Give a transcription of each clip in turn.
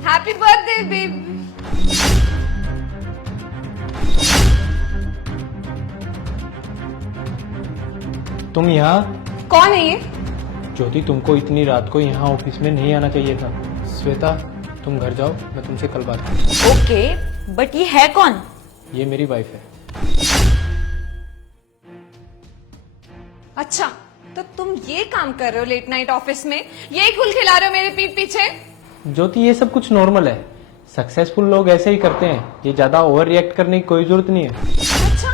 Happy birthday baby. तुम यहाँ? कौन है ये? ज्योति, तुमको इतनी रात को यहाँ ऑफिस में नहीं आना चाहिए था। श्वेता, तुम घर जाओ, मैं तुमसे कल बात करूँ। ओके, बट ये है कौन? ये मेरी वाइफ है। अच्छा, तो तुम ये काम कर रहे हो लेट नाइट ऑफिस में, यही गुल खिला रहे हो मेरे पीठ पीछे? ज्योति, ये सब कुछ नॉर्मल है। सक्सेसफुल लोग ऐसे ही करते हैं। ये ज्यादा ओवर रिएक्ट करने की कोई जरूरत नहीं है। अच्छा,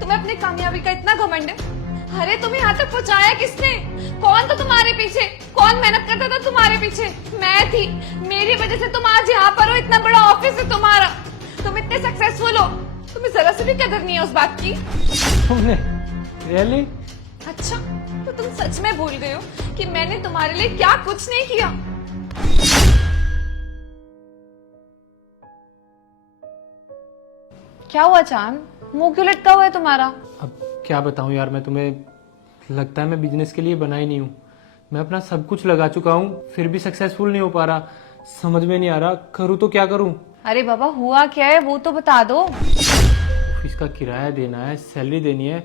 तुम्हें अपनी कामयाबी का इतना घमंड है? अरे तुम्हें यहाँ तक पहुँचाया किसने? कौन था तुम्हारे पीछे? कौन मेहनत करता था तुम्हारे पीछे? मैं थी। मेरी वजह से तुम आज यहाँ पर हो। इतना बड़ा ऑफिस है तुम्हारा, तुम इतने सक्सेसफुल हो, तुम्हें जरा से भी कदर नहीं है उस बात की। तुमने रियली? अच्छा, तो तुम सच में भूल गए हो कि मैंने तुम्हारे लिए क्या कुछ नहीं किया। क्या हुआ चांद, मुंह क्यों लटका हुआ है तुम्हारा? अब क्या बताऊं यार, मैं तुम्हें, लगता है मैं बिजनेस के लिए बना ही नहीं हूँ। मैं अपना सब कुछ लगा चुका हूँ, फिर भी सक्सेसफुल नहीं हो पा रहा। समझ में नहीं आ रहा करूँ तो क्या करूँ। अरे बाबा, हुआ क्या है वो तो बता दो। ऑफिस का किराया देना है, सैलरी देनी है,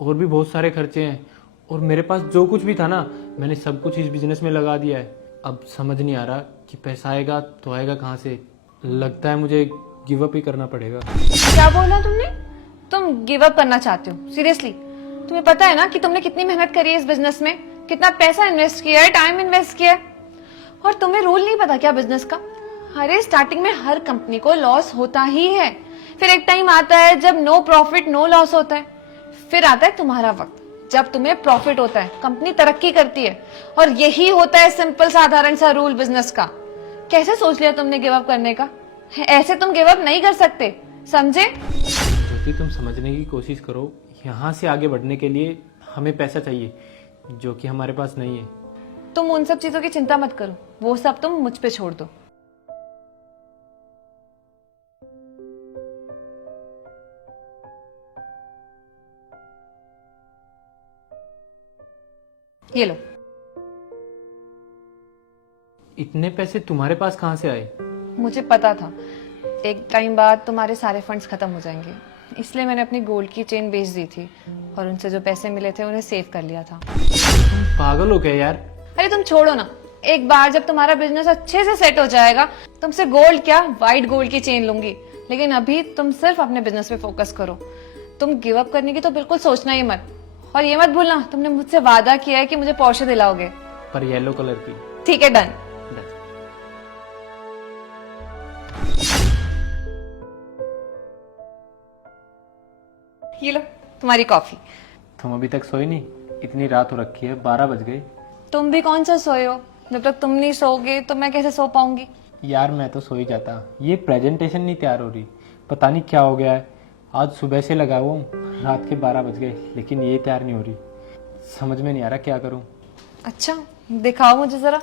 और भी बहुत सारे खर्चे हैं। और मेरे पास जो कुछ भी था ना, मैंने सब कुछ इस बिजनेस में लगा दिया है। अब समझ नहीं आ रहा कि पैसा आएगा तो आएगा कहाँ से। लगता है मुझे गिव अप ही करना पड़ेगा। क्या बोला तुमने? तुम गिव अप करना चाहते हो? सीरियसली? तुम्हें पता है ना कि तुमने कितनी मेहनत करी है इस बिजनेस में, कितना पैसा इन्वेस्ट किया है, टाइम इन्वेस्ट किया है, और तुम्हें रूल नहीं पता क्या बिजनेस का? अरे स्टार्टिंग में हर कंपनी को लॉस होता ही है, फिर एक टाइम आता है जब नो प्रॉफिट नो लॉस होता है, फिर आता है तुम्हारा वक्त जब तुम्हें प्रॉफिट होता है, कंपनी तरक्की करती है, और यही होता है सिंपल साधारण सा रूल बिजनेस का। कैसे सोच लिया तुमने गिव अप करने का? ऐसे तुम गिव अप नहीं कर सकते, समझे? ज्योति, तुम समझने की कोशिश करो। यहाँ से आगे बढ़ने के लिए हमें पैसा चाहिए, जो कि हमारे पास नहीं है। तुम उन सब चीजों की चिंता मत करो, वो सब तुम मुझ पे छोड़ दो। ये लो। इतने पैसे तुम्हारे पास कहाँ से आए? मुझे पता था एक टाइम बाद तुम्हारे सारे फंड्स खत्म हो जाएंगे, इसलिए मैंने अपनी गोल्ड की चेन बेच दी थी, और उनसे जो पैसे मिले थे उन्हें सेव कर लिया था। तुम पागल हो क्या यार? अरे तुम छोड़ो ना, एक बार जब तुम्हारा बिजनेस अच्छे से सेट हो जाएगा, तुमसे गोल्ड क्या, व्हाइट गोल्ड की चेन लूंगी। लेकिन अभी तुम सिर्फ अपने बिजनेस पे फोकस करो। तुम गिव अप करने की तो बिल्कुल सोचना ही मत, और ये मत भूलना तुमने मुझसे वादा किया है कि मुझे पोर्शे दिलाओगे। पर येलो कलर की। ठीक है, डन। ये लो तुम्हारी कॉफी। तुम अभी तक सोई नहीं? इतनी रात हो रखी है, 12 बज गए। तुम भी कौन सा सोए हो? जब तक तुम नहीं सोओगे तो मैं कैसे सो पाऊंगी? यार मैं तो सो ही जाता। ये प्रेजेंटेशन नहीं तैयार हो रही, पता नहीं क्या हो गया है। आज सुबह से लगा हुआ हूँ, रात के 12 बज गए, लेकिन ये तैयार नहीं हो रही। समझ में नहीं आ रहा क्या करूँ। अच्छा, दिखाओ मुझे जरा।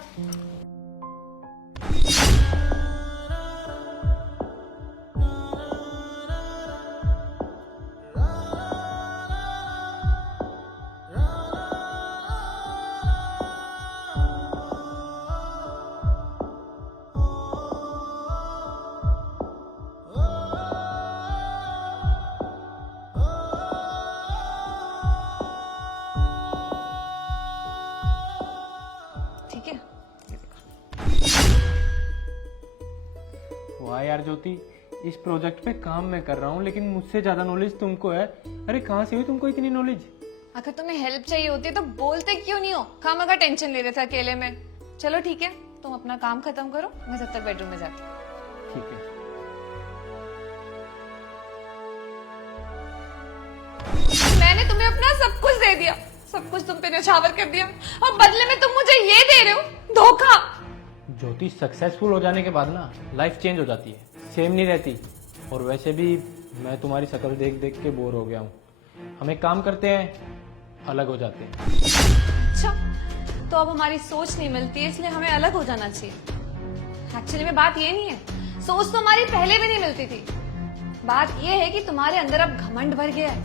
ठीक है। वाह यार ज्योति, इस प्रोजेक्ट पे काम मैं कर रहा हूँ, लेकिन मुझसे ज्यादा नॉलेज तुमको है। अरे कहाँ से हुई तुमको इतनी नॉलेज? अगर तुम्हें हेल्प चाहिए होती तो बोलते क्यों नहीं हो? खामा का टेंशन ले रहे थे अकेले में। चलो ठीक है, तुम अपना काम खत्म करो, मैं जब तक बेडरूम में जाती हूँ। ठीक है। मैंने तुम्हें अपना सब कुछ दे दिया, सब कुछ तुम पे न्यौछावर कर दिया, और बदले में तुम मुझे ये दे रहे हो, धोखा। ज्योति, सक्सेसफुल हो जाने के बाद ना लाइफ चेंज हो जाती है, सेम नहीं रहती। और वैसे भी मैं तुम्हारी शक्ल देख देख के बोर हो गया हूँ। हम एक काम करते हैं, अलग हो जाते हैं। अच्छा, तो अब हमारी सोच नहीं मिलती है, इसलिए हमें अलग हो जाना चाहिए। एक्चुअली में बात ये नहीं है, सोच तो हमारी पहले भी नहीं मिलती थी। बात ये है कि तुम्हारे अंदर अब घमंड भर गया है,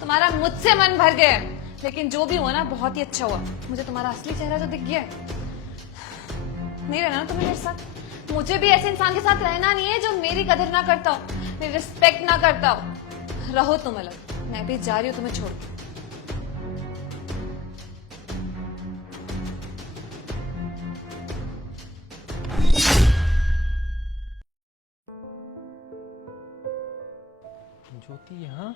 तुम्हारा मुझसे मन भर गया है। लेकिन जो भी हुआ ना, बहुत ही अच्छा हुआ। मुझे तुम्हारा असली चेहरा जो दिख गया है। नहीं रहना ना तुम्हें मेरे साथ? मुझे भी ऐसे इंसान के साथ रहना नहीं है जो मेरी कदर ना करता हो, मेरी रिस्पेक्ट ना करता हो। रहो तुम अलग, मैं भी जा रही हूँ तुम्हें छोड़ के। ज्योति यहाँ?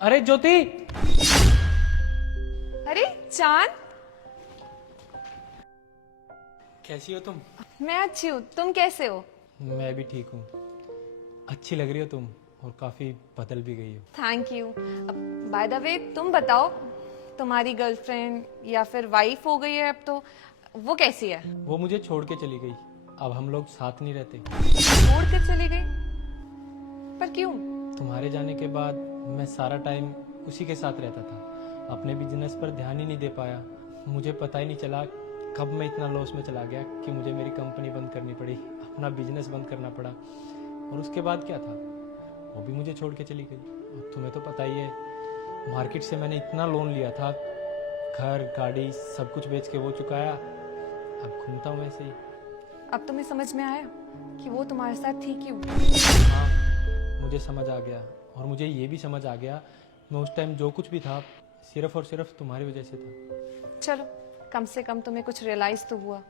अरे ज्योति! अरे चांद, कैसी हो तुम? मैं अच्छी हूँ, तुम कैसे हो? मैं भी ठीक हूँ। अच्छी लग रही हो तुम, और काफी बदल भी गई हो। Thank you. अब बाय द वे तुम बताओ, तुम्हारी गर्लफ्रेंड या फिर वाइफ हो गई है अब तो, वो कैसी है? वो मुझे छोड़ के चली गई, अब हम लोग साथ नहीं रहते। छोड़ कर चली गई? पर क्यों? तुम्हारे जाने के बाद मैं सारा टाइम उसी के साथ रहता था, अपने बिजनेस पर ध्यान ही नहीं दे पाया। मुझे पता ही नहीं चला कब मैं इतना लॉस में चला गया कि मुझे मेरी कंपनी बंद करनी पड़ी, अपना बिजनेस बंद करना पड़ा। और उसके बाद क्या था, वो भी मुझे छोड़ के चली गई। और तुम्हें तो पता ही है, मार्केट से मैंने इतना लोन लिया था, घर गाड़ी सब कुछ बेच के वो चुकाया, अब घूमता हूँ ऐसे ही। अब तुम्हें समझ में आया कि वो तुम्हारे साथ थी क्यों? हाँ, मुझे समझ आ गया, और मुझे ये भी समझ आ गया, मैं उस टाइम जो कुछ भी था सिर्फ और सिर्फ तुम्हारी वजह से था। चलो, कम से कम तुम्हें कुछ रियलाइज तो हुआ।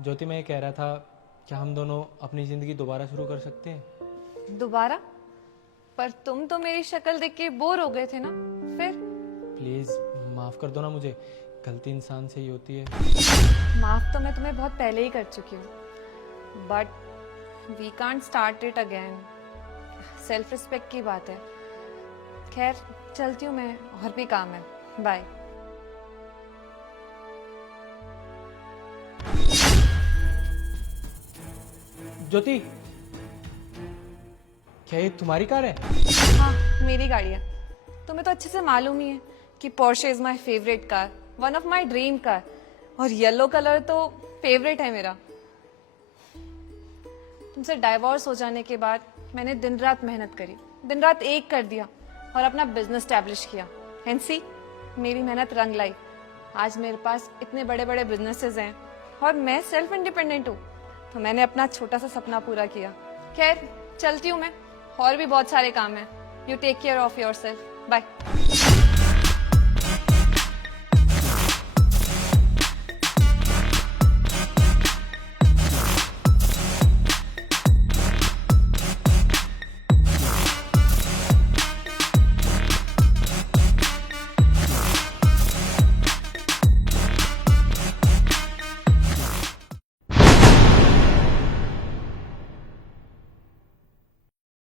ज्योति, मैं ये कह रहा था, क्या हम दोनों अपनी जिंदगी दोबारा शुरू कर सकते हैं? दोबारा? पर तुम तो मेरी शक्ल देख के बोर हो गए थे ना, फिर? प्लीज माफ कर दो ना मुझे, गलती इंसान से ही होती है। माफ तो मैं तुम्हें बहुत पहले ही कर चुकी हूँ, but we can't start it again. Self respect की बात है। खैर चलती हूँ मैं, और भी काम है। बाय। ज्योति, क्या ये तुम्हारी कार है? हाँ, मेरी गाड़ी है। तुम्हें तो अच्छे से मालूम ही है कि Porsche is my favourite car, one of my dream car, और येलो कलर तो फेवरेट है मेरा। तुमसे डाइवोर्स हो जाने के बाद मैंने दिन रात मेहनत करी, दिन रात एक कर दिया, और अपना बिजनेस स्टैब्लिश किया। एंड सी, मेरी मेहनत रंग लाई। आज मेरे पास इतने बड़े बड़े बिजनेसेस हैं, और मैं सेल्फ इंडिपेंडेंट हूँ, तो मैंने अपना छोटा सा सपना पूरा किया। खैर चलती हूँ मैं, और भी बहुत सारे काम हैं। You take care of yourself. Bye.